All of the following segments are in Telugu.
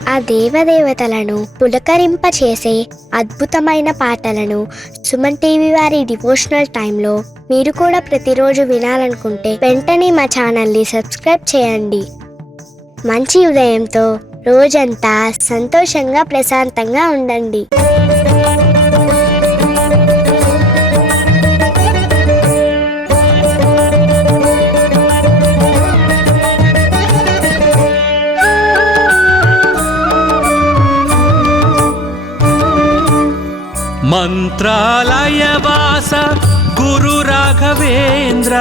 ఆ దేవదేవతలను పులకరింపచేసే అద్భుతమైన పాటలను సుమన్ టీవీ వారి డివోషనల్ టైంలో మీరు కూడా ప్రతిరోజు వినాలనుకుంటే వెంటనే మా ఛానల్ని సబ్స్క్రైబ్ చేయండి. మంచి ఉదయంతో రోజంతా సంతోషంగా ప్రశాంతంగా ఉండండి. మంత్రాలయవాస గురు రాఘవేంద్ర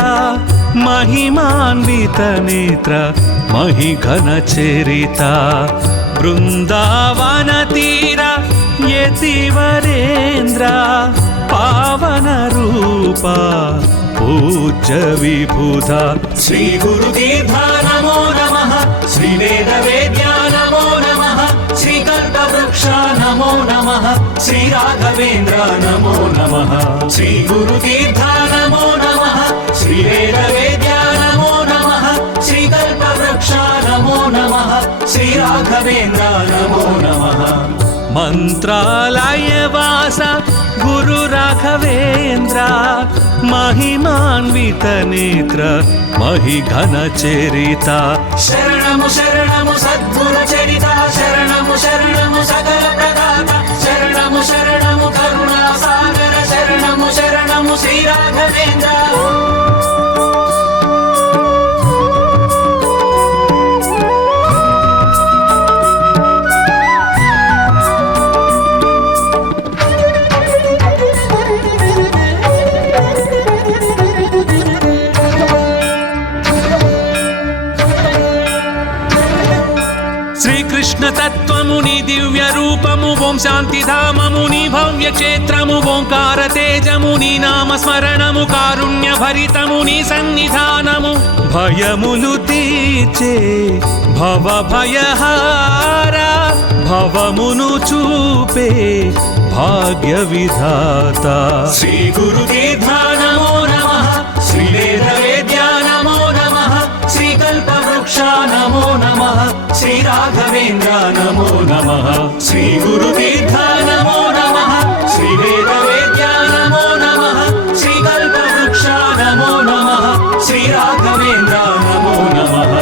మహిమాన్విత నేత్ర మహిఘన చరిత బృందావన తీర యతివరేంద్ర పావన రూప పూజ్య విభుధ శ్రీ గురుదీర్ఘ నమో నమః శ్రీ వేద వేద్య నమో నమః శ్రీ కల్పవృక్ష నమో నమః శ్రీ రాఘవేంద్ర నమో నమః శ్రీ గురుదీర్ఘ నమో నమః శ్రీ వేద వేద్య నమో నమః శ్రీ కల్పవృక్ష నమో నమః శ్రీ రాఘవేంద్ర నమో నమః మంత్రాలయవాస గురు రాఘవేంద్ర మహిమాన్విత నేత్ర మహిఘన చరిత శరణము శరణము సద్గురు చరిత శరణము శరణము సకల ప్రదాత శరణము శరణము కరుణా సాగర శరణము శరణము శ్రీ రాఘవేంద్ర శ్రీకృష్ణ తత్వముని దివ్య రూపము ఓం శాంతిధామముని భవ్య క్షేత్రము ఓంకార తేజముని నామ స్మరణము కారుణ్య భరితముని సన్నిధానము భయములు తీర్చే భవ భయహార భవమును చూపే భాగ్య విధాత శ్రీ గురుదీర్ఘ నమో నమః శ్రీ వేద వేద్య నమో నమః శ్రీ కల్పవృక్ష నమో నమః శ్రీ రాఘవేంద్ర నమో నమః శ్రీ గురుదీర్ఘ నమో నమః శ్రీ వేద వేద్య నమో నమః శ్రీ కల్పవృక్ష నమో నమః శ్రీ రాఘవేంద్ర నమో నమః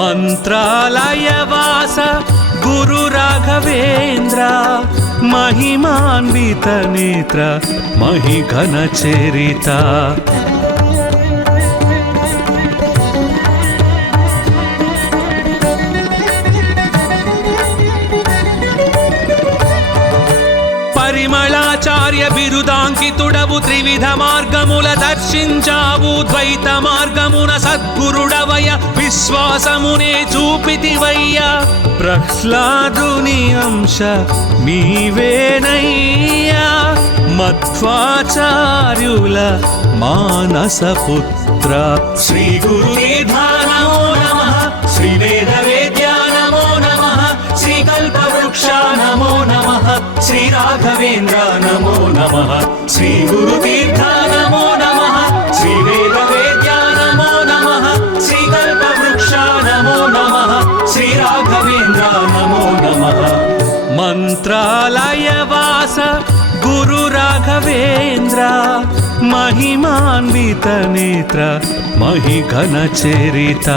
మంత్రాలయవాస గురు రాఘవేంద్ర మహిమాన్విత నేత్ర మహిఘన చరిత పరిమళాచార్య బిరుదాంకితుడవు త్రివిధ మార్గముల దర్శించావు ద్వైత మార్గమున సద్గురుడవయ విశ్వాసమునే చూపితివయ్య ప్రహ్లాదుని అంశ నీవేనయ్యా మధ్వాచార్యుల మానస పుత్ర శ్రీ గురుదీర్ఘ నమో నమః శ్రీ వేద వేద్య నమో నమః శ్రీ కల్పవృక్ష నమో నమః శ్రీ రాఘవేంద్ర నమో నమః శ్రీ గురుదీర్ఘ నమో నమః శ్రీ వేద వేద్య నమో నమః శ్రీ కల్పవృక్ష నమో నమః శ్రీ రాఘవేంద్ర నమో నమః మంత్రాలయవాస గురు రాఘవేంద్ర మహిమాన్విత నేత్ర మహిఘన చరిత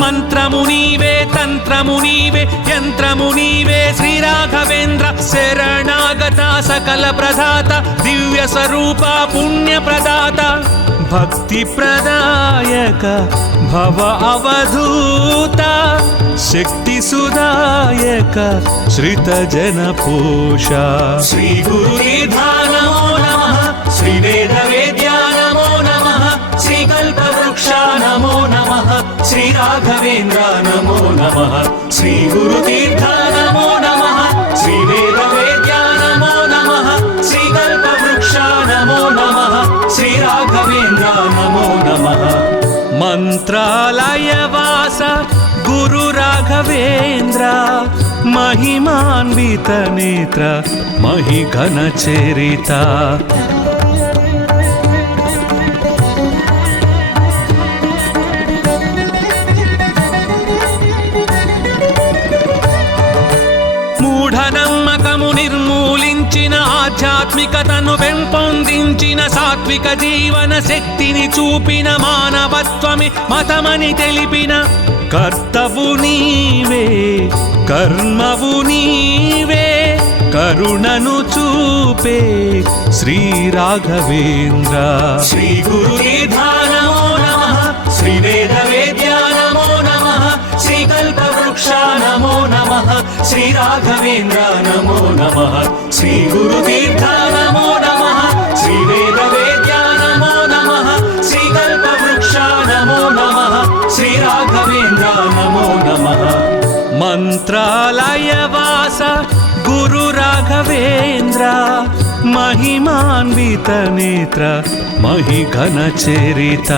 మంత్రము నీవే తంత్రము నీవే యంత్రము నీవే శ్రీ రాఘవేంద్ర శరణాగత సకల ప్రదాత దివ్య స్వరూప పుణ్య ప్రదాత భక్తి ప్రదాయక భవ అవధూత శక్తి సుదాయక శ్రిత జన పోష శ్రీ గురుదీర్ఘ నమో నమః శ్రీ వేద వేద్య నమో నమః శ్రీ కల్పవృక్ష నమో నమః శ్రీ రాఘవేంద్ర నమో నమః శ్రీ గురుదీర్ఘ నమో నమః శ్రీ వేద వేద్య నమో నమః శ్రీ కల్పవృక్ష నమో నమః శ్రీ రాఘవేంద్ర నమో నమః మంత్రాలయవాస గురు రాఘవేంద్ర మహిమాన్విత నేత్ర మహిఘన చరిత మూఢనమ్మకము నిర్మూలించిన ఆధ్యాత్మికతను పెంపొందించిన సాత్విక జీవన శక్తిని చూపిన మానవత్వమి మతమని తెలిపిన కర్తవు నీవే కర్మవు నీవే కరుణను చూపే శ్రీ రాఘవేంద్ర శ్రీ గురునిధానమో నమః శ్రీ వేద వేద్యా నమో నమః శ్రీ కల్పవృక్ష నమో నమః శ్రీ రాఘవేంద్ర నమో నమః శ్రీ గురుతీర్థ నమో నమః శ్రీ వేద వేద్యా నమో నమః శ్రీ కల్పవృక్ష నమో నమః శ్రీ రాఘవేంద్ర నమో నమః మంత్రాలయవాస గురు రాఘవేంద్ర మహిమాన్విత నేత్ర మహిఘన చరిత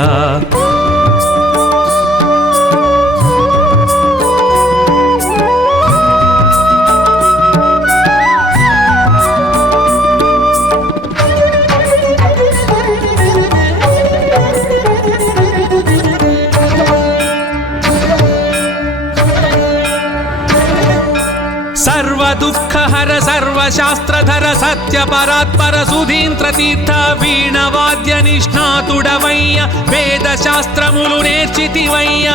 సర్వదుఃఖహర సర్వశాస్త్రధర సత్య పరాత్పర సుధీంద్ర తీర్థ వీణవాద్య నిష్ణాతుడవయ్య వేద శాస్త్రములు నేర్చితివయ్య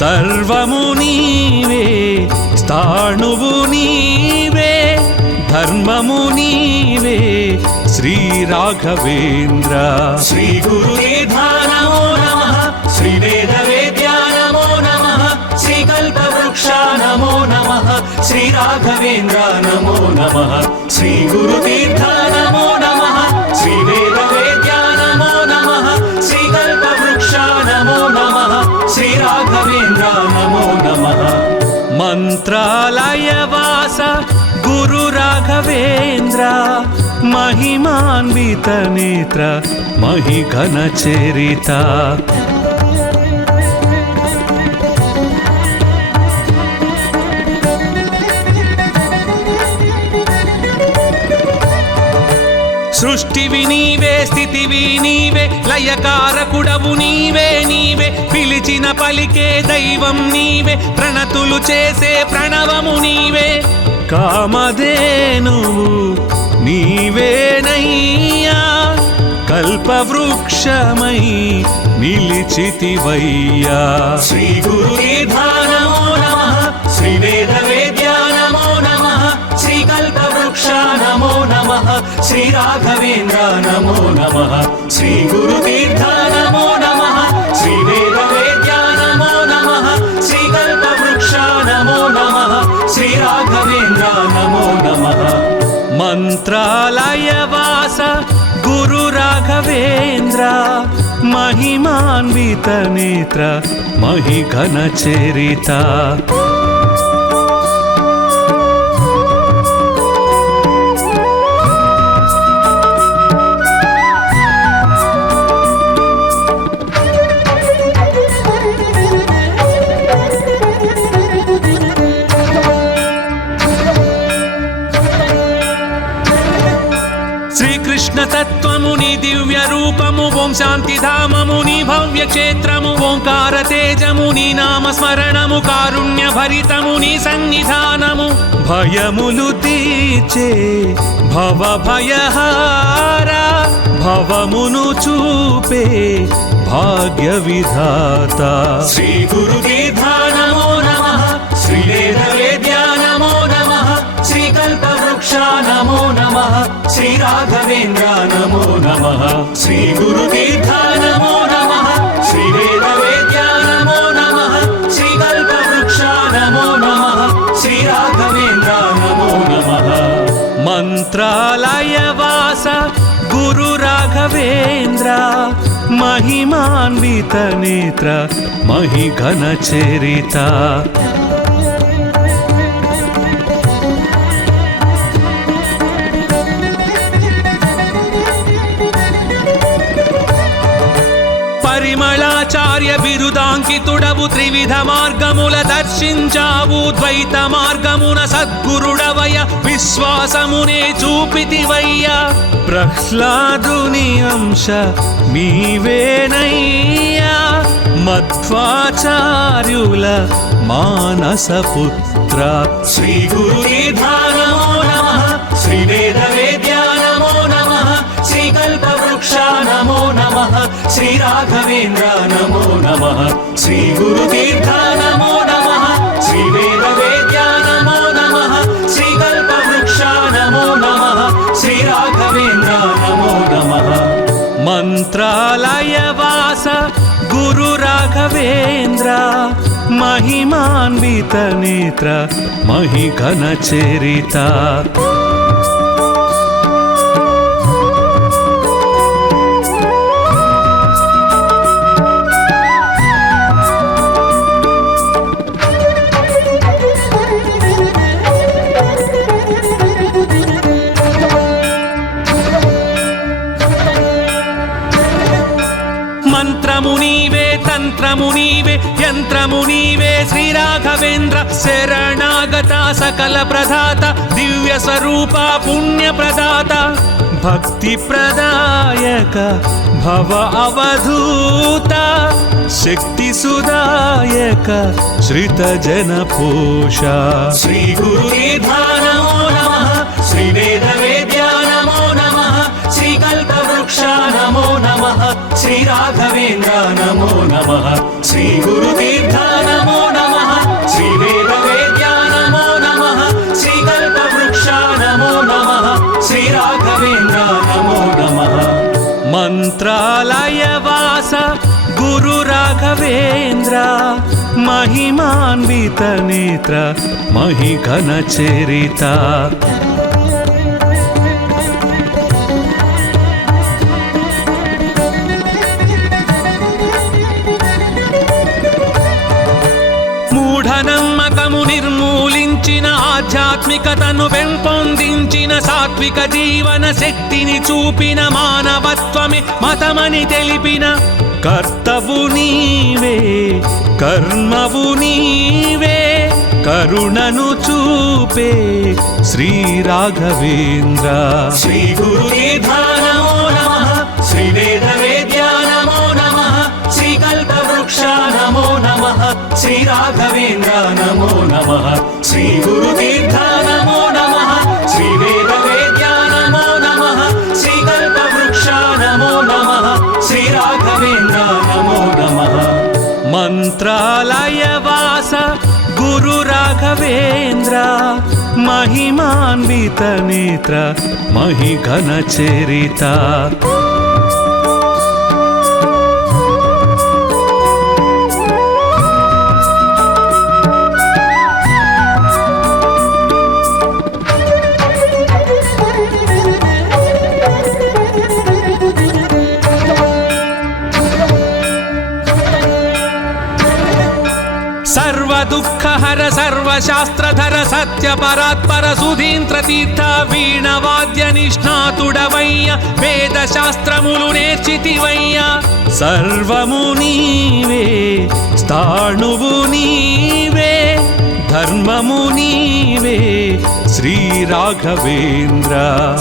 సర్వము నీవే స్థాణువు నీవే ధర్మము నీవే శ్రీ రాఘవేంద్ర శ్రీ గురునిధానమో నమః శ్రీ వేద వేద్యా నమో నమః శ్రీ కల్పవృక్ష నమో నమః శ్రీ రాఘవేంద్ర నమో నమః శ్రీ గురుతీర్థ నమో నమః శ్రీ వేద వేద్యా నమో నమః శ్రీ కల్పవృక్ష నమో నమః శ్రీ రాఘవేంద్ర నమో నమః మంత్రాలయవాస గురు రాఘవేంద్ర మహిమాన్విత నేత్ర మహిఘన చరిత సృష్టివి నీవే స్థితివి నీవే లయకారకుడవు నీవే నీవే పిలిచిన పలికే దైవం నీవే ప్రణతులు చేసే ప్రణవము నీవే కామధేనువు నీవేనయ్యా కల్పవృక్షమై నిలిచితివయ్యా శ్రీ గురునిధానమో నమః శ్రీ వేద వేద్యా నమో నమః శ్రీ కల్పవృక్ష నమో నమః శ్రీ రాఘవేంద్ర నమో నమః శ్రీ గురుతీర్థ నమో నమః శ్రీ వేద వేద్యా నమో నమః శ్రీ కల్పవృక్ష నమో నమః శ్రీ రాఘవేంద్ర నమో నమః మంత్రాలయవాస గురు రాఘవేంద్ర మహిమాన్విత నేత్ర మహిఘన చరిత తత్వముని దివ్య రూపము ఓం శాంతి ధామముని భవ్య క్షేత్రము ఓంకార తేజముని నామ స్మరణము కారుణ్య భరితముని సన్నిధానము భయములు తీర్చే భవ భయహార భవమును చూపే భాగ్య విధాత శ్రీ గురునిధానమో నమః శ్రీ వేద వేద్యా నమో నమః శ్రీ కల్పవృక్ష నమో నమః శ్రీ రాఘవేంద్ర నమో నమః శ్రీ గురుతీర్థ నమో నమః శ్రీ వేద వేద్యా నమో నమః శ్రీ కల్పవృక్ష నమో నమః శ్రీ రాఘవేంద్ర నమో నమః మంత్రాలయవాస గురు రాఘవేంద్ర మహిమాన్విత నేత్ర మహిఘన చరిత పరిమళా శంకరాచార్య బిరుదాంకితుడవు త్రివిధ మార్గముల దర్శించావు ద్వైత మార్గమున సద్గురుడవయ విశ్వాసమునే చూపితివయ్య ప్రహ్లాదుని అంశ నీవేనయ్యా మధ్వాచార్యుల మానసపుత్ర శ్రీ గురునిధాన నమో నమః శ్రీ వేద వేద్యా నమో నమః శ్రీ కల్పవృక్ష నమో నమః శ్రీ రాఘవేంద్ర నమో నమః శ్రీ గురుతీర్థ నమో నమః శ్రీ వేద వేద్యా నమో నమః శ్రీ కల్పవృక్ష నమో నమః శ్రీ రాఘవేంద్ర నమో నమః మంత్రాలయ వాస గురు రాఘవేంద్ర महिमान्वित नेत्र महिघन चरिता మంత్రమునీవే తంత్రమునీవే యంత్రమునీవే శ్రీ రాఘవేంద్ర శరణాగత సకల ప్రదాత దివ్య స్వరూప పుణ్య ప్రదాత భక్తి ప్రదాయక భవ అవధూత శక్తి సుదాయక శ్రిత జన పోష శ్రీ గురునిధాన నమో నమః శ్రీ వేద వేద్యా నమో నమః శ్రీ కల్పవృక్ష నమో నమః శ్రీ రాఘవేంద్ర నమో నమః శ్రీ గురుతీర్థ నమో నమః శ్రీ వేద వేద్యా నమో నమః శ్రీ కల్పవృక్ష నమో నమః శ్రీ రాఘవేంద్ర నమో నమః మంత్రాలయ వాస గురు రాఘవేంద్ర महिमान्वित नेत्र महिघन चरिता మూఢనమ్మకము నిర్మూలించిన ఆధ్యాత్మికతను పెంపొందించిన సాత్విక జీవన శక్తిని చూపిన మానవత్వమే మతమని తెలిపిన కర్తవు నీవే కర్మవు నీవే కరుణను చూపే శ్రీ రాఘవేంద్ర శ్రీ గురునిధాన నమో నమః శ్రీ వేద వేద్యా నమో నమః శ్రీ కల్పవృక్ష నమో నమః శ్రీ రాఘవేంద్ర నమో నమః శ్రీ గురుతీర్థ నమో నమః శ్రీ వేద వేద్యా నమో నమః శ్రీ కల్పవృక్ష నమో నమః శ్రీ రాఘవేంద్ర నమో నమః మంత్రాలయ వాస గురు రాఘవేంద్ర महिमान्वित नेत्र महिघन चरिता सर्वदुःखहर सर्वशास्त्रधर सत्यपरात्पर सुधीन्द्रतीर्थ वीणवाद्य निष्णातुडवయ్య వేదశాస్త్రములు నేర్చితివయ్య సర్వము నీవే స్థాణువు నీవే ధర్మము నీవే శ్రీ రాఘవేంద్ర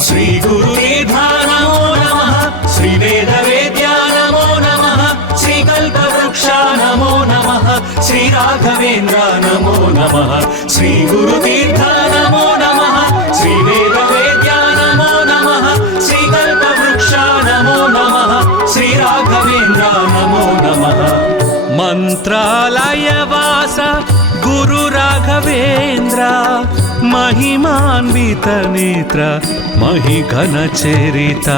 శ్రీ గురునిధాన నమో నమః శ్రీ వేద వేద్యా నమో నమః శ్రీ కల్పవృక్ష నమో నమః శ్రీ రాఘవేంద్ర నమో నమః శ్రీ గురుతీర్థ నమో నమః శ్రీ వేద వేద్యా నమో నమః శ్రీ కల్పవృక్ష నమో నమః శ్రీ రాఘవేంద్ర నమో నమః మంత్రాలయ వాస గురు రాఘవేంద్ర महिमान्वित नेत्र महिघन चरिता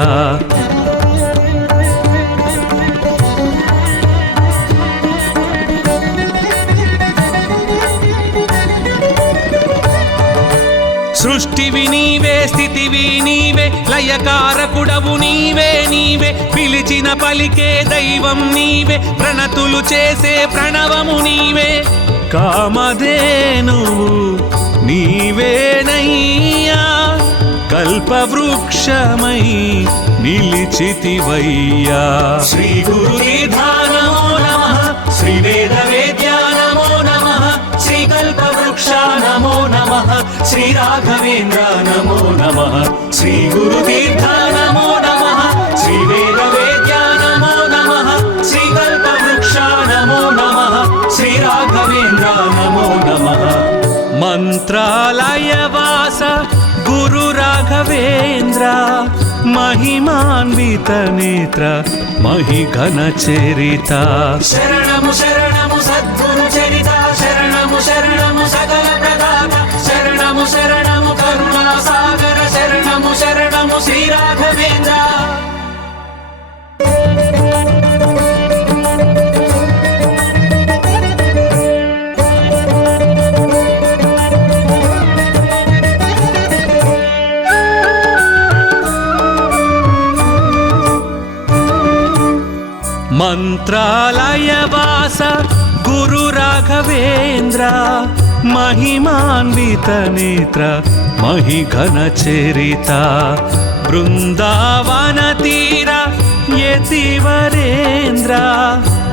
సృష్టివి నీవే స్థితివి నీవే లయకారకుడవు నీవే నీవే పిలిచిన పలికే దైవం నీవే ప్రణతులు చేసే ప్రణవము నీవే కామధేనువు నీవేనయ్యా కల్పవృక్షమై నిలిచితివయ్యా శ్రీ గురునిధాన నమో నమః राघवेन्द्र नमो नमः श्री गुरुतीर्थ नमो नमः श्री वेदवेद्या नमो नमः श्री कल्पवृक्ष नमो नमः श्री राघवेन्द्र नमो नमः मंत्रालयवास गुरु राघवेन्द्र महिमान्वित नेत्र महिघन चरिता शरणमु शरणमु सद्गुरु चरिता शरणमु शरणमु सकल प्रदाता शरणमु शरणमु करुणा सागर शरणमु शरणमु श्री राघवेन्द्र मंत्रालयवास गुरु राघवेन्द्र महिमान्वित नेत्र महिघन चरिता बृंदावन तीर यतिवरेन्द्र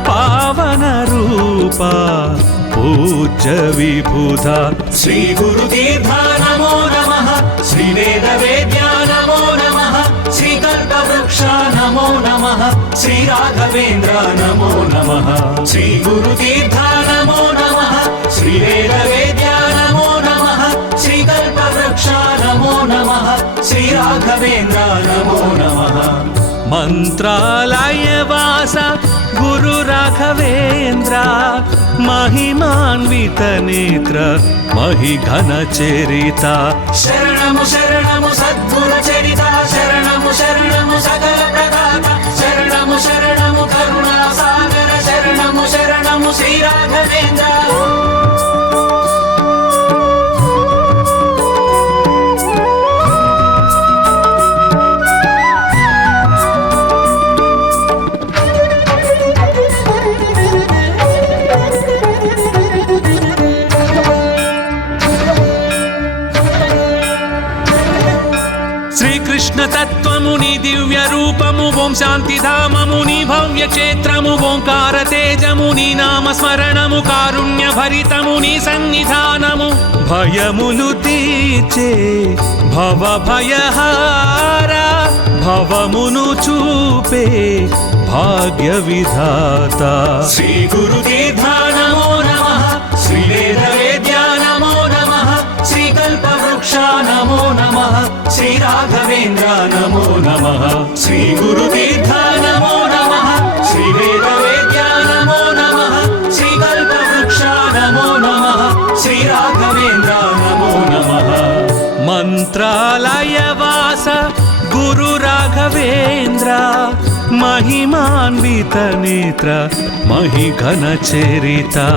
पावन रूपा पूज्य विबुधा श्री गुरुतीर्थ नमो नमः श्री वेदवेद्या नमो नमः श्री कल्पवृक्ष नमो नमः श्री राघवेन्द्र नमो नमः श्री गुरुतीर्थ नमो नमः श्री वेदवेद्या नमो नमः श्री कल्पवृक्ष नमो नमः श्री राघवेन्द्र नमो नमः मंत्रालयवास गुरु राघवेन्द्र महिमान्वित नेत्र महिघन चरिता शरणमु शरणमु सद्गुरु चरिता शरणमु शरणमु सकल प्रदाता शरणमु शरणमु करुणा सागर शरणमु शरणमु श्री राघवेन्द्र कृष्ण तत्वमुनि दिव्य रूपमु ओं शांतिधाममुनि भव्य क्षेत्रमु ओंकार तेजमुनि नाम स्मरणमु कारुण्य भरितमुनि सन्निधानमु भयमुलु तीर्चे भव भयहारा भवमुनु चूपे भाग्य विधाता श्री गुरुतीर्थ नमो नमः श्री वेदवेद्या नमो नमः श्री कल्पवृक्ष नमो नमः श्री राघवेन्द्र नमो नमः श्री गुरुतीर्थ नमो नमः श्री वेदवेद्या नमो नमः श्री कल्पवृक्ष नमो नमः श्री राघवेन्द्र नमो नमः मंत्रालयवास गुरु राघवेन्द्र महिमान्वित नेत्र महिघन चरिता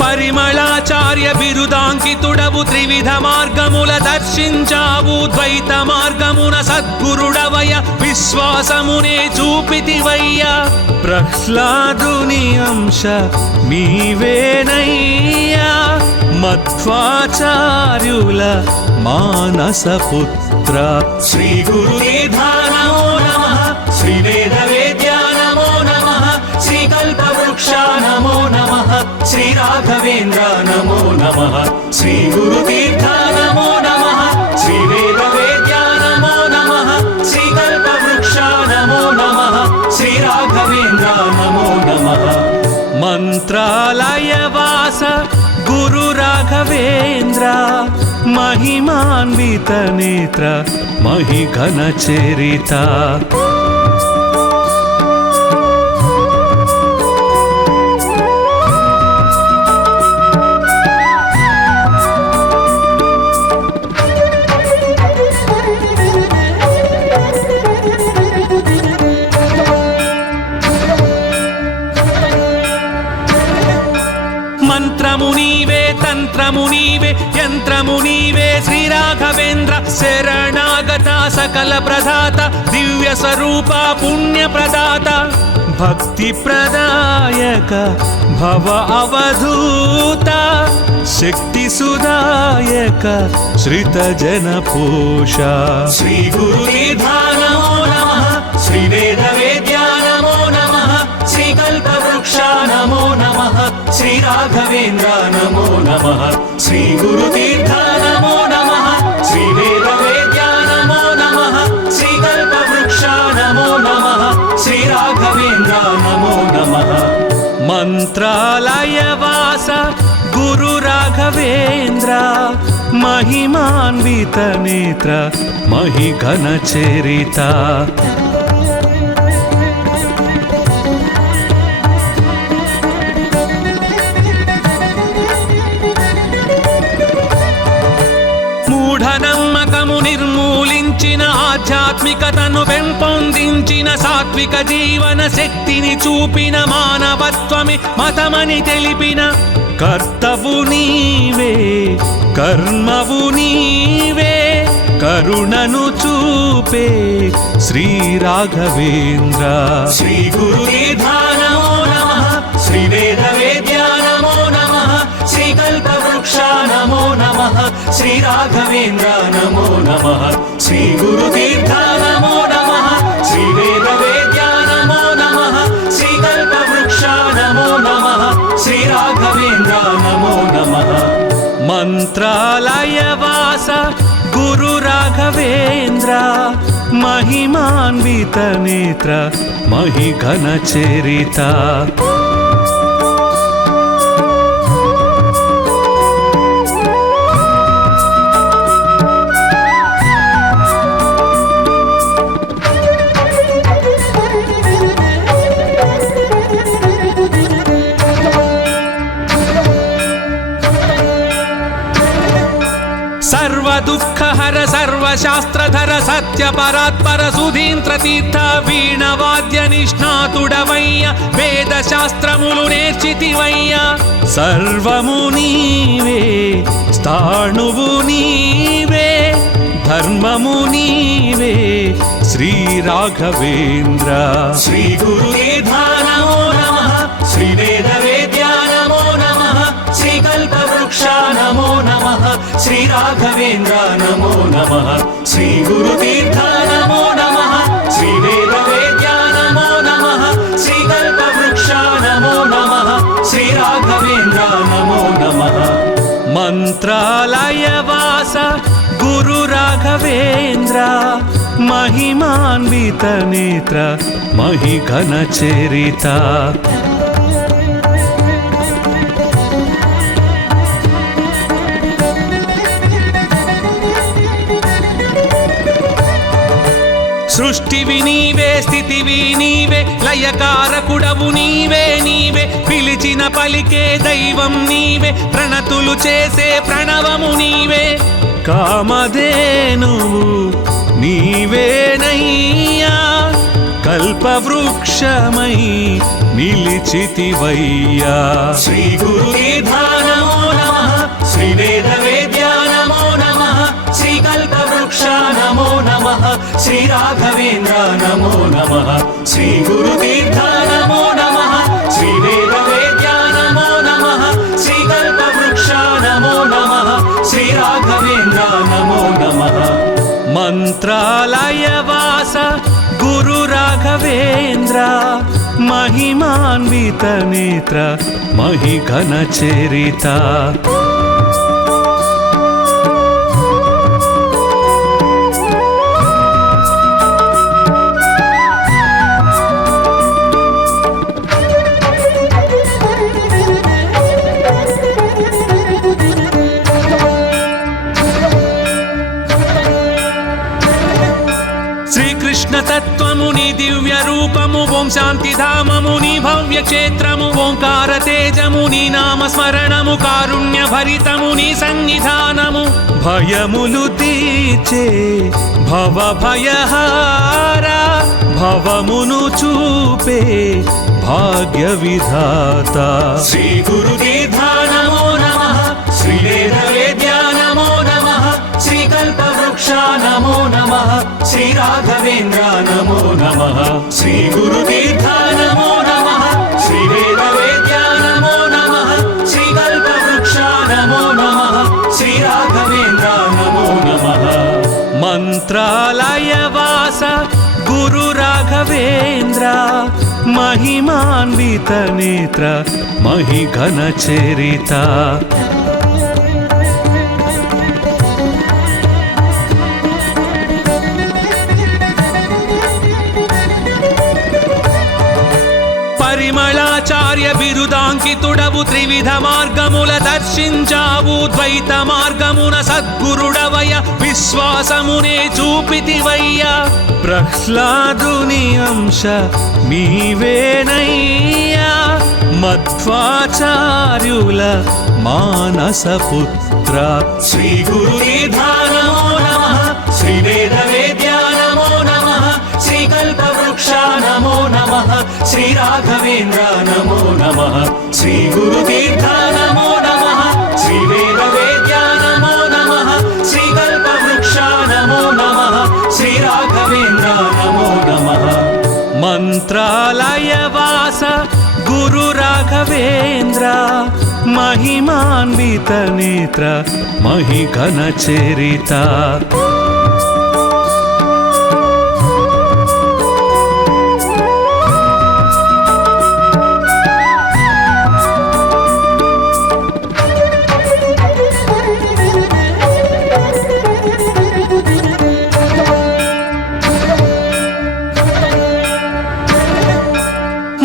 పరిమళాచార్య బిరుదాంకితుడవు త్రివిధ మార్గముల దర్శించావు ద్వైత మార్గమున సద్గురుడవయ విశ్వాసమునే చూపితివయ్య ప్రహ్లాదుని అంశ నీవేనయ్యా మధ్వాచార్యుల మానస పుత్ర శ్రీ గురుదేవ నమో నమః శ్రీ వేదవేద్యా నమో నమః శ్రీ కల్పవృక్ష నమో నమః श्री राघवेन्द्र नमो नमः श्री गुरुतीर्थ नमो नमः श्री वेदवेद्या नमो नमः श्री कल्पवृक्ष नमो नमः श्री राघवेन्द्र नमो नमः मंत्रालयवास गुरु राघवेन्द्र महिमान्वित नेत्र महिघन चरिता मंत्रमुनीवे तंत्रमुनीवे यंत्रमुनीवे श्री राघवेन्द्र शरणागता सकल प्रदाता दिव्य स्वरूपा पुण्य प्रदाता भक्ति प्रदायक भव अवधूता शक्ति सुदायक श्रित जन पोषा श्री गुरुदेव नमो नमः श्रीवेदवेद्या नमो नमः श्रीकल्पवृक्षा नमो नमः श्रीराघवेन्द्र नमो नमः श्रीगुरुतीर्थ नमो नमः श्रीवेदवेद्या नमो नमः श्रीकल्पवृक्षा नमो नमः श्रीराघवेन्द्र नमो नमः मंत्रालयवास गुरु राघवेन्द्र महिमान्वित नेत्र महिघन चरिता మూఢనమ్మకము నిర్మూలించిన ఆధ్యాత్మికతను పెంపొందించిన సాత్విక జీవన శక్తిని చూపిన మానవత్వమే మతమని తెలిపిన కర్తవు నీవే కర్మవు నీవే కరుణను చూపే శ్రీ రాఘవేంద్ర శ్రీ గురుదేవ నమో నమః శ్రీ వేదవేద్యా నమో నమః శ్రీ కల్పవృక్షా నమో నమః శ్రీ రాఘవేంద్ర నమో నమః శ్రీ గురుతీర్థ నమో నమః శ్రీ వేదవేద్యా నమో నమః శ్రీ కల్పవృక్షా నమో నమః శ్రీ రాఘవేంద్ర నమో నమః మంత్రాలయవాస గురు రాఘవేంద్ర महिमान्वित नेत्र महिघन चरिता सर्व दुःख हर सर्व शास्त्रधर सत्य परात्पर सुधींद्र तीर्थ वीणवाद्य निष्णातुडवయ్య वेद शास्त्रमुलु నేర్చితివయ్య सर्वमु నీవే స్థాణువు నీవే ధర్మము నీవే శ్రీ రాఘవేంద్ర శ్రీ గురుదేవ నమో నమః శ్రీ వేదవేద్యా నమో నమః శ్రీ కల్పవృక్షా నమో నమః శ్రీ రాఘవేంద్ర నమో నమః శ్రీ గురుతీర్థ నమో నమః శ్రీ వేదవేద్యా నమో నమః శ్రీ కల్పవృక్షా నమో నమః శ్రీ రాఘవేంద్ర నమో నమః మంత్రాలయవాస గురు రాఘవేంద్ర महिमान्वित नेत्र महिघन चरिता సృష్టివి నీవే స్థితివి నీవే లయకారకుడవు నీవే నీవే పిలిచిన పలికే దైవం నీవే ప్రణతులు చేసే ప్రణవము నీవే కామధేనువు నీవేనయ్యా కల్పవృక్షమై నిలిచితివయ్యా శ్రీ గురుదేవ నమో నమః శ్రీ వేదవేద్యా నమో నమః శ్రీ కల్పవృక్షా నమో నమః శ్రీ రాఘవేంద్ర నమో నమః శ్రీ గురుతీర్థ నమో నమః శ్రీ వేదవేద్యా నమో నమః శ్రీ కల్పవృక్షా నమో నమః శ్రీ రాఘవేంద్ర నమో నమః మంత్రాలయవాస గురు రాఘవేంద్ర महिमान्वित नेत्र महिघन चरिता తత్వముని దివ్య రూపము ఓం శాంతి ధామముని భవ్య క్షేత్రము ఓంకార తేజముని నామ స్మరణము కారుణ్య భరితముని సన్నిధానము భయములు తీర్చే భవ భయహార భవమును చూపే భాగ్య విధాత శ్రీ గురుదేవ నమో నమః శ్రీ వేదవేద్యా నమో నమః శ్రీ కల్పవృక్షా నమో నమః శ్రీ రాఘవేంద్ర నమో నమః శ్రీ గురుతీర్థ నమో నమః శ్రీ వేదవేద్యా నమో నమః శ్రీ కల్పవృక్షా నమో నమః శ్రీ రాఘవేంద్ర నమో నమః మంత్రాలయవాస గురు श्रीराघवेन्द्र महिमान्वितनेत्र महिघनचरिता పరిమళాచార్య బిరుదాంకితుడవు త్రివిధ మార్గముల దర్శించావు ద్వైత మార్గమున సద్గురుడవయ విశ్వాసమునే చూపితివయ్యా ప్రహ్లాదుని అంశ నీవేనయ్యా మధ్వాచార్యుల మానసపుత్ర శ్రీ గురునిధానమో నమః శ్రీ వేదవేద్యా నమో నమః శ్రీ కల్పవృక్ష నమో నమః శ్రీ రాఘవేంద్ర నమో నమః శ్రీ గురుతీర్థ నమో నమః శ్రీ వేదవేద్యా నమో నమః శ్రీ కల్పవృక్ష నమో నమః శ్రీ రాఘవేంద్ర నమో నమః మంత్రాలయవాస గురు రాఘవేంద్ర महिमान्वित नेत्र महिघनचरिता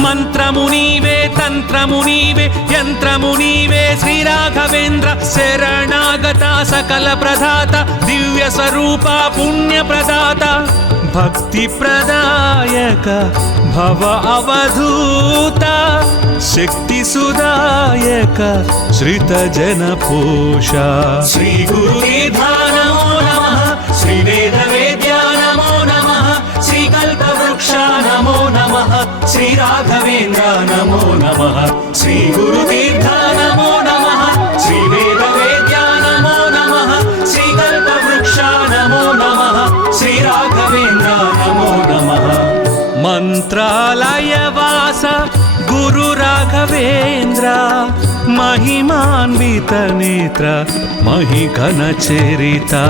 మంత్రమునీవే తంత్రమునీవే యంత్రమునీవే శ్రీ రాఘవేంద్ర శరణాగత సకల ప్రదాత దివ్య స్వరూప పుణ్య ప్రదాత భక్తి ప్రదాయక భవ అవధూత శక్తి సుదాయక శ్రిత జన పోష శ్రీ గురునిధానమో నమః శ్రీ వేదవేద్యా నమో నమః శ్రీ కల్పవృక్ష నమో నమః శ్రీ రాఘవేంద్ర నమో నమః శ్రీ గురుతీర్థ నమో నమః శ్రీ వేదవేద్యా నమో నమః శ్రీ కల్పవృక్ష నమో నమః శ్రీ రాఘవేంద్ర నమో నమః మంత్రాలయవాస గురు రాఘవేంద్ర महिमान्वित नेत्र महिघनचरिता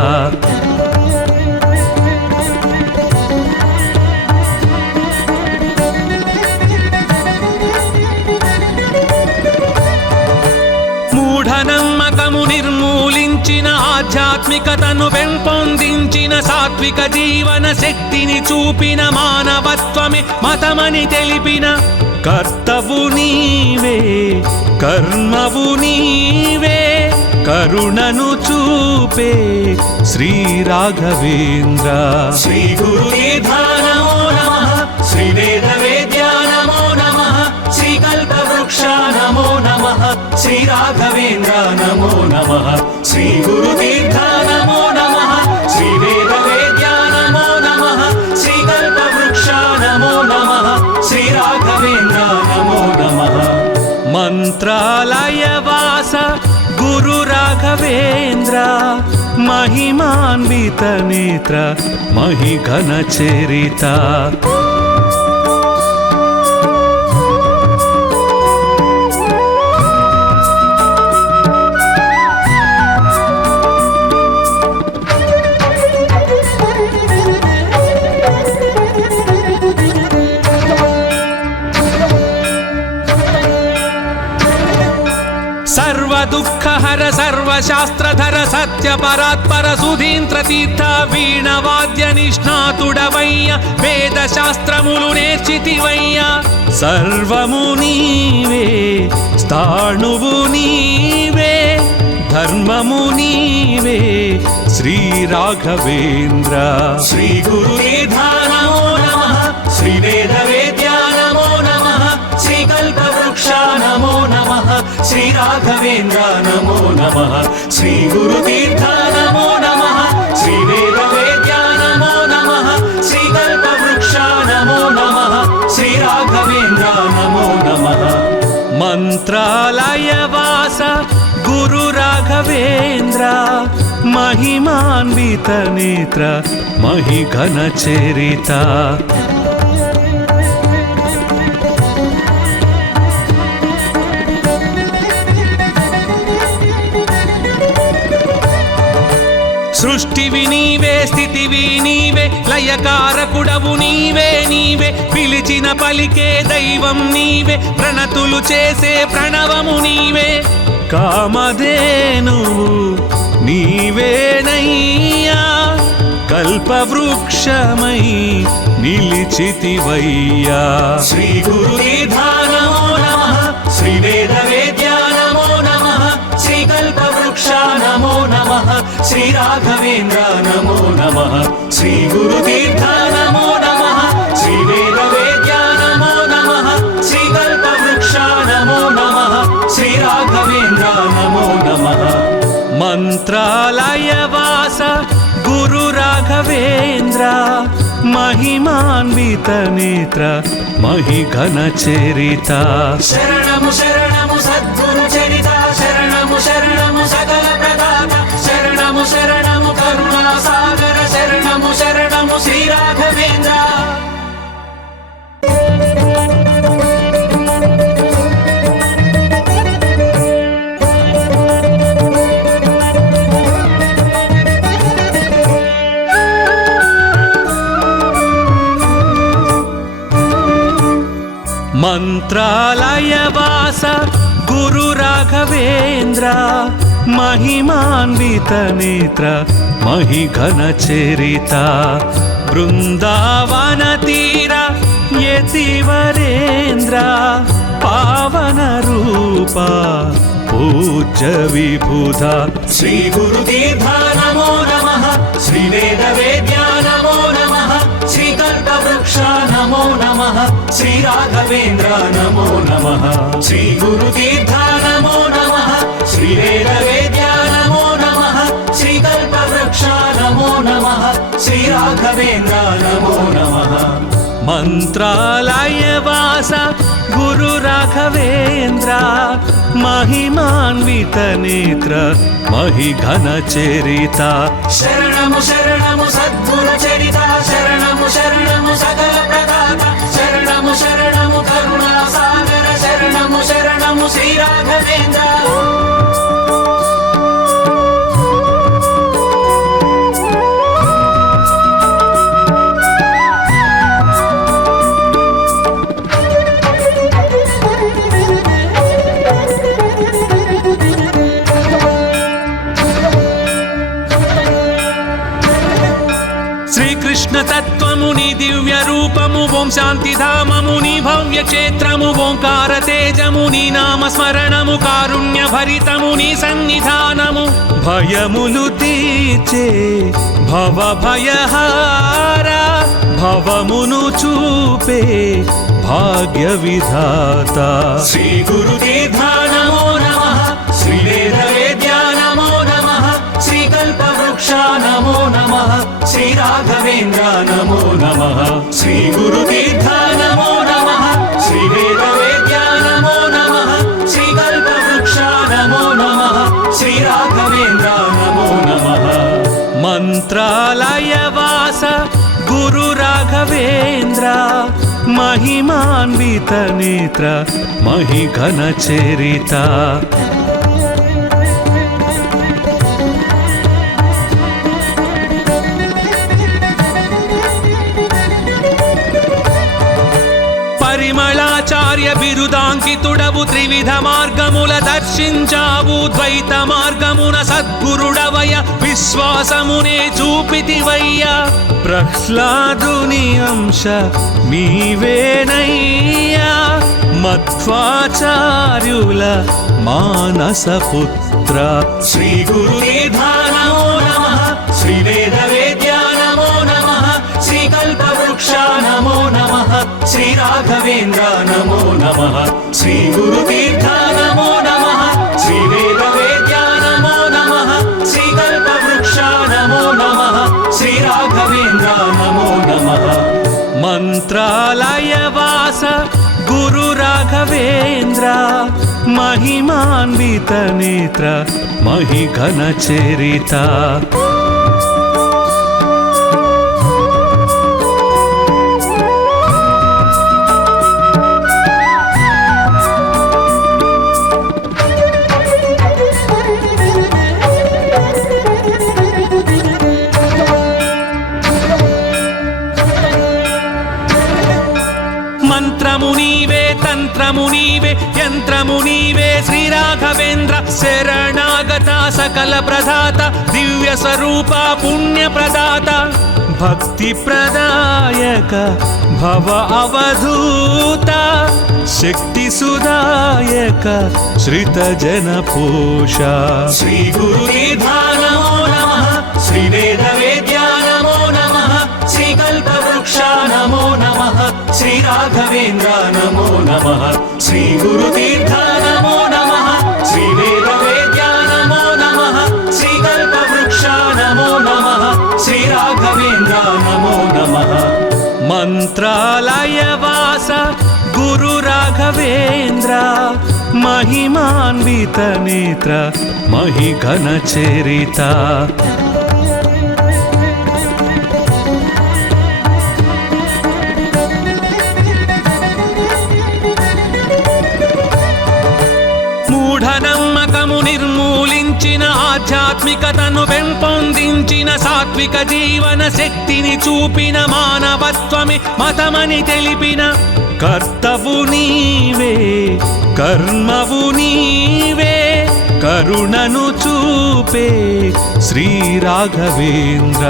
మూఢనమ్మకము నిర్మూలించిన ఆధ్యాత్మికతను పెంపొందించిన సాత్విక జీవన శక్తిని చూపిన మానవత్వమే మతమని తెలిపిన కర్తవు నీవే కర్మవు నీవే కరుణను చూపే శ్రీ రాఘవేంద్ర శ్రీ గురునిధానమో నమః శ్రీ వేదవేద్యా నమో నమః శ్రీ కల్పవృక్ష నమో నమః శ్రీ రాఘవేంద్ర నమో నమః శ్రీ గురుతీర్థ నమో నమః శ్రీ వేదవేద్యా నమో నమః శ్రీ కల్పవృక్ష నమో నమః శ్రీ రాఘవేంద్ర నమో నమః మంత్రాలయవాస గురు రాఘవేంద్ర महिमान्वित नेत्र महिघनचरिता सर्वदुःखहर सर्वशास्त्रधर सत्यपरात्पर सुधींद्र तीर्थ वीणवाद्य निष्णातुडवయ్య वेदशास्त्रमुलु నేర్చితివయ్య सर्वमु నీవే స్థాణువు నీవే ధర్మము నీవే శ్రీ రాఘవేంద్ర శ్రీ గురునిధానమో నమః శ్రీ వేదవేద్యా నమో నమః శ్రీ కల్పవృక్ష నమో నమః శ్రీ రాఘవేంద్ర నమో నమః శ్రీ గురుతీర్థ నమో నమః శ్రీ వేదవేద్యా నమో నమః శ్రీ కల్పవృక్ష నమో నమః శ్రీ రాఘవేంద్ర నమో నమః మంత్రాలయవాస గురు రాఘవేంద్ర महिमान्वित नेत्र महिघनचरिता సృష్టివి నీవే, స్థితివి నీవే, లయకారకుడవు నీవే నీవే, పిలిచిన పలికే దైవం నీవే, ప్రణతులు చేసే ప్రణవము నీవే. కామధేనువు నీవేనయ్యా, కల్పవృక్షమై నిలిచితివయ్యా. శ్రీ గురుదీర్ఘానమో నమః, శ్రీ వేద వేద్యా నమో నమః, శ్రీ కల్పవృక్ష నమో నమః, శ్రీ రాఘవేంద్ర నమో నమః. శ్రీ గురుదీర్ఘ నమో నమః, శ్రీ వేద వేద్యా నమో నమః, శ్రీ కల్పవృక్ష నమో నమః, శ్రీ రాఘవేంద్ర నమో నమః. మంత్రాలయవాస గురు రాఘవేంద్ర, మహిమాన్విత నేత్ర మహిఘన చరిత. శరణము శరణము సద్గురు చరిత, శరణము శరణము సకల ప్రదాత, శరణము శరణము కరుణా సాగర, శరణము శరణము శ్రీ రాఘవేంద్ర. మంత్రాలయవాస గురు రాఘవేంద్ర, మహిమాన్విత నేత్ర మహిఘన చరిత. బృందావన తీర యతివరేంద్ర, పావన రూప పూజ్య విభుధ. శ్రీ గురుదీర్ఘ నమో నమః, శ్రీ వేద వేద్యా నమో నమః, శ్రీ కల్పవృక్ష నమో నమః, శ్రీ రాఘవేంద్ర నమో నమః. శ్రీ గురుదీర్ఘ నమో నమః, శ్రీ వేద వేద్యా నమో నమః, శ్రీ కల్పవృక్ష నమో నమః, శ్రీ రాఘవేంద్ర నమో నమః. మంత్రాలయవాస గురు రాఘవేంద్ర, మహిమాన్విత నేత్ర మహిఘన చరిత. శరణము శరణము సద్గురు చరిత, శరణము శరణము సకల ప్రదాత, శరణము శరణము కరుణా సాగర, శరణము శరణము శ్రీ రాఘవేంద్ర. శ్రీకృష్ణ తత్వముని దివ్య రూపము, ఓం శాంతిధామముని భవ్య క్షేత్రము, ఓంకార తేజముని నామ స్మరణము, కారుణ్య భరితముని సన్నిధానము. భయములు తీర్చే భవ భయహార, భవమును చూపే భాగ్య విధాత. శ్రీ గురుదీర్ఘ నమో నమః, శ్రీ వేద వేద్యా నమో నమః, శ్రీ కల్పవృక్ష నమో నమః, శ్రీ రాఘవేంద్ర నమో నమః. శ్రీ గురుదీర్ఘ నమో నమః, శ్రీ వేద వేద్యా నమో నమః, శ్రీ కల్పవృక్ష నమో నమః, శ్రీ రాఘవేంద్ర నమో నమః. మంత్రాలయవాస గురు రాఘవేంద్ర, మహిమాన్విత నేత్ర మహిఘన చరిత. పరిమళాచార్య బిరుదాంకితుడవు, త్రివిధ మార్గముల దర్శించావు, ద్వైత మార్గమున సద్గురుడవయ, విశ్వాసమునే చూపితివయ్య. ప్రహ్లాదుని అంశ నీవేనయ్యా, మధ్వాచార్యుల మానస పుత్ర. శ్రీ గురుదీర్ఘ నమో నమః, శ్రీ వేద వేద్యా నమో నమః, శ్రీ కల్పవృక్ష నమో నమః, శ్రీ రాఘవేంద్ర నమో నమః. శ్రీ గురుదీర్ఘ నమో నమః, శ్రీ వేద వేద్యా నమో నమః, శ్రీ కల్పవృక్ష నమో నమః, శ్రీ రాఘవేంద్ర నమో నమః. మంత్రాలయవాస గురు రాఘవేంద్ర, మహిమాన్విత నేత్ర మహిఘన చరిత. సకల ప్రదాత దివ్య స్వరూప పుణ్య ప్రదాత భక్తి ప్రదాయక భవ అవధూత శక్తి సుదాయక శ్రిత జన పోష శ్రీ గురునిధాన నమో నమః శ్రీ వేద వేద్యా నమో నమః శ్రీ కల్పవృక్ష నమో నమః శ్రీ రాఘవేంద్ర నమో నమః శ్రీ గురుతీర్థ నమో నమః శ్రీ వేద వేద్యా నమో నమః శ్రీ కల్పవృక్ష నమో నమః శ్రీ రాఘవేంద్ర నమో నమః మంత్రాలయ వాస గురు రాఘవేంద్ర మహిమాన్విత నేత్ర మహిఘన చరిత మూఢనమ్మకము నిర్మూలించిన ఆధ్యాత్మికతను పెంపొందించిన సాత్విక జీవన శక్తిని చూపిన మానవత్వమే మతమని తెలిపిన కర్తవు నీవే కర్మవు నీవే కరుణను చూపే శ్రీ రాఘవేంద్ర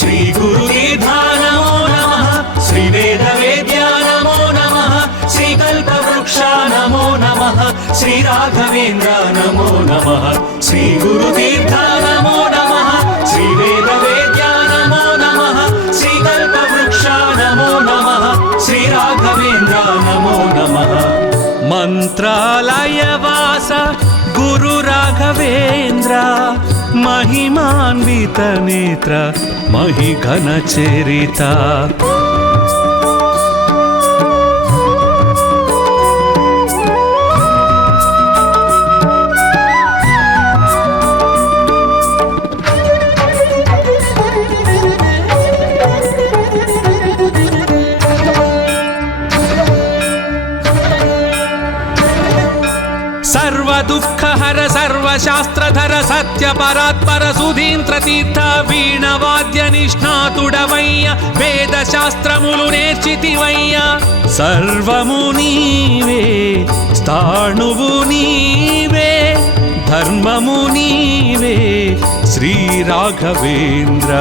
శ్రీ గురునిధాన నమో నమః శ్రీ వేద వేద్యా నమో నమః శ్రీ కల్పవృక్ష నమో నమః శ్రీ రాఘవేంద్ర నమో నమః శ్రీ గురుతీర్థ నమో నమః శ్రీ వేద వేద్యా నమో నమః శ్రీ కల్పవృక్ష నమో నమః శ్రీ రాఘవేంద్ర నమో నమః మంత్రాలయ వాస గురు రాఘవేంద్ర మహిమాన్విత నేత్ర మహిఘన చరిత దుఃఖహర సర్వశాస్త్రధర సత్య పరాత్పర సుధీంద్ర తీర్థ వీణవాద్య నిష్ణాతుడవయ్య వేద శాస్త్రములు నేర్చితివయ్య సర్వము నీవే స్థాణువు నీవే ధర్మము నీవే శ్రీ రాఘవేంద్ర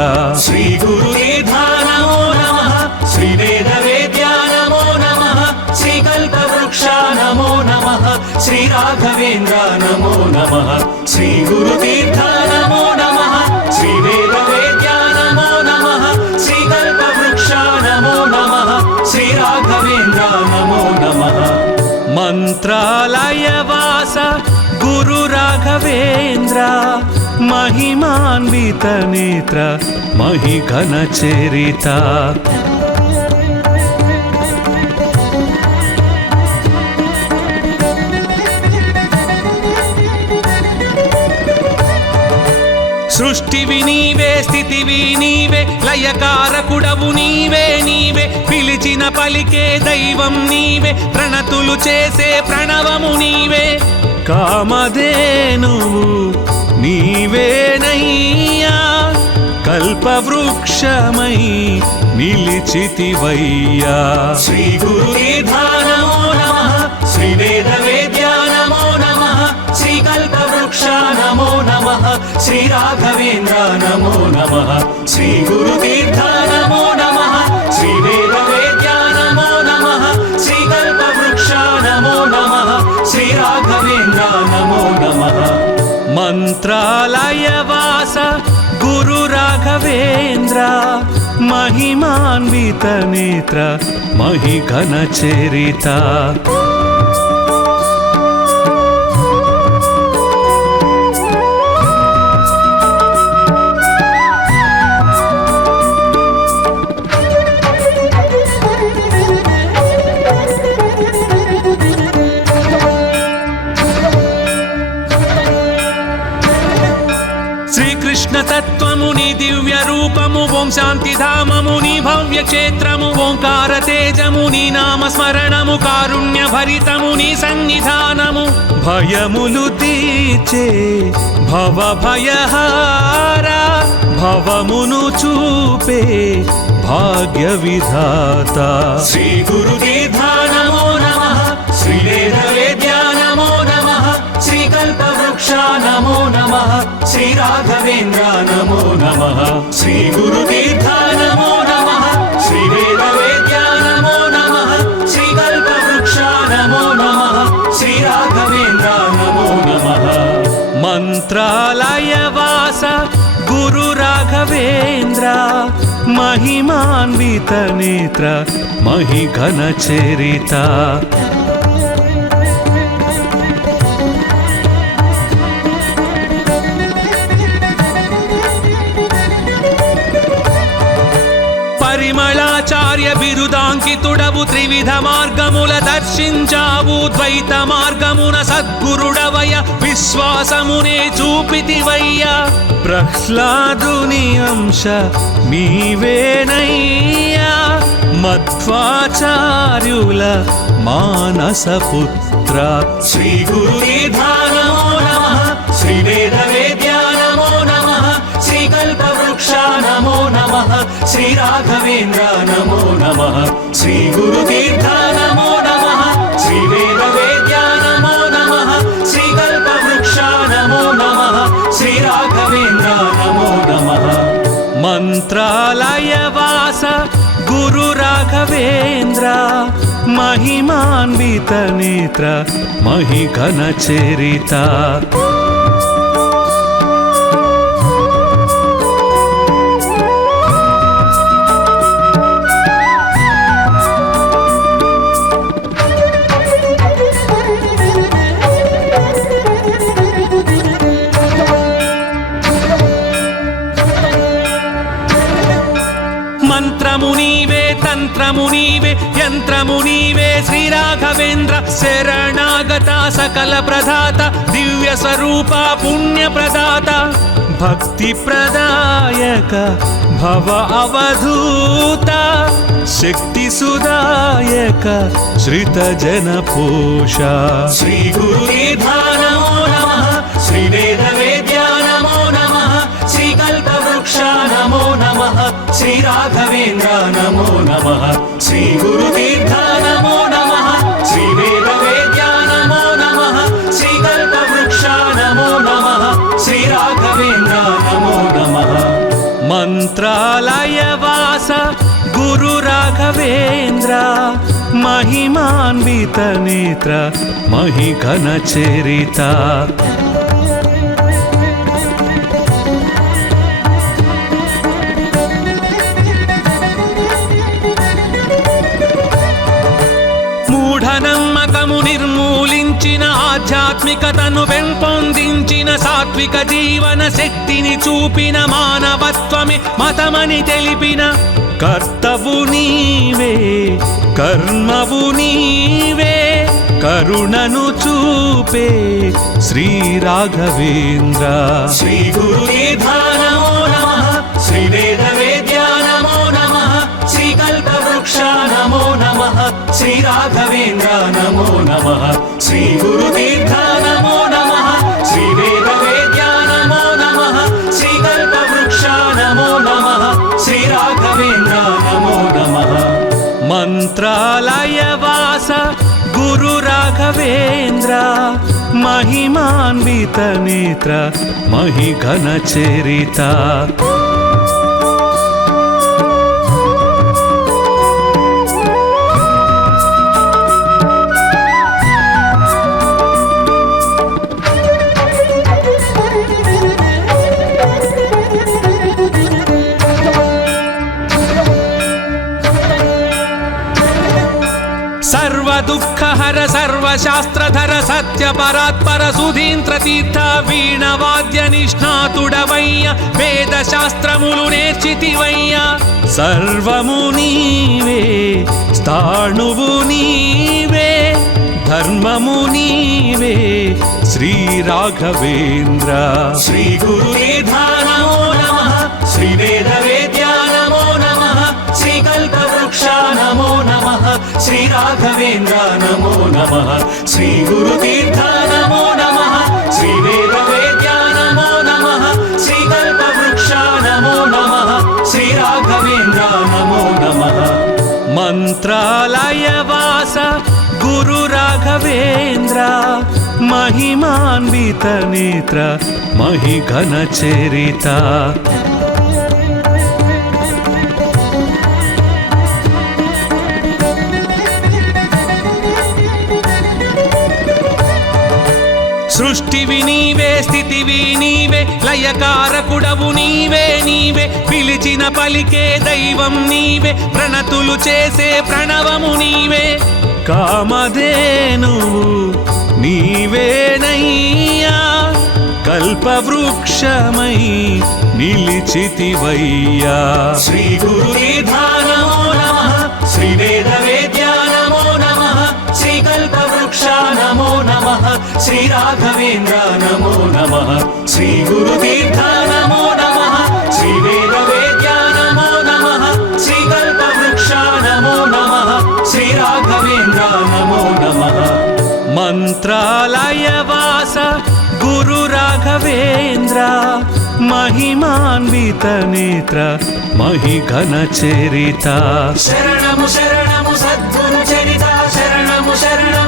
శ్రీ గురునిధాన నమో నమః శ్రీ వేద వేద్యా నమో నమః శ్రీ కల్పవృక్ష నమో నమః శ్రీ రాఘవేంద్ర నమో నమః శ్రీ గురుతీర్థ నమో నమః శ్రీ వేద వేద్యా నమో నమః శ్రీ కల్పవృక్ష నమో నమః శ్రీ రాఘవేంద్ర నమో నమః మంత్రాలయ వాస గురు రాఘవేంద్ర మహిమాన్విత నేత్ర మహిఘన చరిత సృష్టివి నీవే స్థితివి నీవే లయకారకుడవు నీవే నీవే పిలిచిన పలికే దైవం నీవే ప్రణతులు చేసే ప్రణవము నీవే కామధేనువు నీవేనయ్యా కల్పవృక్షమై నిలిచితివయ్యా శ్రీ గురునిధాన నమో నమః శ్రీ వేద వేద్యా నమో నమః శ్రీ కల్పవృక్ష నమో నమః శ్రీ రాఘవేంద్ర నమో నమః శ్రీ గురుతీర్థ నమో నమః శ్రీ వేద వేద్యా నమో నమః శ్రీ కల్పవృక్ష నమో నమః శ్రీ రాఘవేంద్ర నమో నమః మంత్రాలయ వాస గురు రాఘవేంద్ర మహిమాన్విత నేత్ర మహిఘన చరిత తత్వముని దివ్య రూపము ఓం శాంతి ధామముని భవ్య క్షేత్రము ఓంకార తేజముని నామ స్మరణము కారుణ్య భరితముని సన్నిధానము భయములు తీర్చే భవ భయహార భవమును చూపే భాగ్య విధాత శ్రీ గురుదేవా నమో నమః శ్రీ వేద వేద్యా నమో నమః శ్రీ కల్పవృక్ష నమో నమః नमः श्री राघवेन्द्र नमो नमः श्री गुरुतीर्थ नमो नमः श्री वेदवेद्या नमो नमः श्री कल्पवृक्ष नमो नमः श्री राघवेन्द्र नमो नमः मंत्रालयवास गुरु राघवेन्द्र महिमान्वित नेत्र महिघन चरिता పరిమళాచార్య బిరుదాంకితుడవు త్రివిధ మార్గముల దర్శించావు ద్వైత మార్గమున సద్గురుడవయ విశ్వాసమునే చూపితివయ్య ప్రహ్లాదుని అంశ నీవేనయ్యా మధ్వాచార్యుల మానస పుత్ర శ్రీ గురుదేవ నమో నమః శ్రీ వేదవేద్యా నమో నమః శ్రీ కల్పవృక్ష నమో నమః श्री राघवेन्द्र नमो नमः श्री गुरुतीर्थ नमो नमः श्री वेदवेद्या नमो नमः श्री कल्पवृक्ष नमो नमः श्री राघवेन्द्र नमो नमः मंत्रालयवास गुरु राघवेन्द्र महिमान्वित नेत्र महिघन चरिता మంత్రమునీవే తంత్రమునీవే యంత్రమునీవే శ్రీ రాఘవేంద్ర శరణాగత సకల ప్రదాత దివ్య స్వరూప పుణ్య ప్రదాత భక్తి ప్రదాయక భవ అవధూత శక్తి సుదాయక శ్రిత జన పోష శ్రీ గురుదేవ నమో నమః శ్రీ వేదవేద్యా నమో నమః శ్రీ కల్పవృక్ష నమో నమః श्री राघवेन्द्र नमो नमः श्री गुरुतीर्थ नमो नमः श्री वेदवेद्या नमो नमः श्री कल्पवृक्ष नमो नमः श्री राघवेन्द्र नमो नमः मंत्रालयवास गुरु राघवेन्द्र महिमान्वित नेत्र महिघन चरिता మూఢనమ్మకము నిర్మూలించిన ఆధ్యాత్మికతను పెంపొందించిన సాత్విక జీవన శక్తిని చూపిన మానవత్వమే మతమని తెలిపిన కర్తవు నీవే కర్మవు నీవే కరుణను చూపే శ్రీ రాఘవేంద్ర శ్రీ గురుదేవ నమో నమః శ్రీ వేదవేద్యా నమో నమః శ్రీ కల్పవృక్ష నమో నమః श्री राघवेन्द्र नमो नमः श्री गुरुतीर्थ नमो नमः श्री वेदवेद्या नमो नमः श्री कल्पवृक्ष नमो नमः श्री राघवेन्द्र नमो नमः मंत्रालयवास गुरु राघवेन्द्र महिमान्वित नेत्र महिघन चरिता दुःखहर सर्वशास्त्रधर सत्य परात्पर सुधींद्र तीर्थ वीणवाद्य निष्णातुडवయ్య वेद शास्त्रमुलु నేర్చితివయ్య सर्वमु నీవే స్థాణువు నీవే ధర్మము నీవే శ్రీ రాఘవేంద్ర శ్రీ గురుదేవ నమో నమః శ్రీ వేదవేద్యా నమో నమః శ్రీ కల్పవృక్ష నమో నమః श्री राघवेन्द्र नमो नमः श्री गुरुतीर्थ नमो नमः श्री वेदवेद्या नमो नमः श्री कल्पवृक्ष नमो नमः श्री राघवेन्द्र नमो नमः मंत्रालयवास गुरु राघवेन्द्र महिमान्वित नेत्र మహిఘన చరిత సృష్టివి నీవే, స్థితివి నీవే, లయకారకుడవు నీవే నీవే, పిలిచిన పలికే దైవం నీవే, ప్రణతులు చేసే ప్రణవము నీవే. కామధేనువు నీవేనయ్యా, కల్పవృక్షమై నిలిచితివయ్యా. శ్రీ గురునిధానమో నమః, శ్రీ వేద వేద్యా నమో నమః, శ్రీ కల్పవృక్ష నమో నమః, శ్రీ రాఘవేంద్ర నమో నమః, శ్రీ గురుతీర్థ నమో నమః, శ్రీ వేద వేద్యా నమో నమః, శ్రీ కల్పవృక్ష నమో నమః, శ్రీ రాఘవేంద్ర నమో నమః. మంత్రాలయవాస గురు రాఘవేంద్ర, మహిమాన్విత నేత్ర మహిఘన చరిత. శరణము శరణము సద్గురు చరిత, శరణము శరణము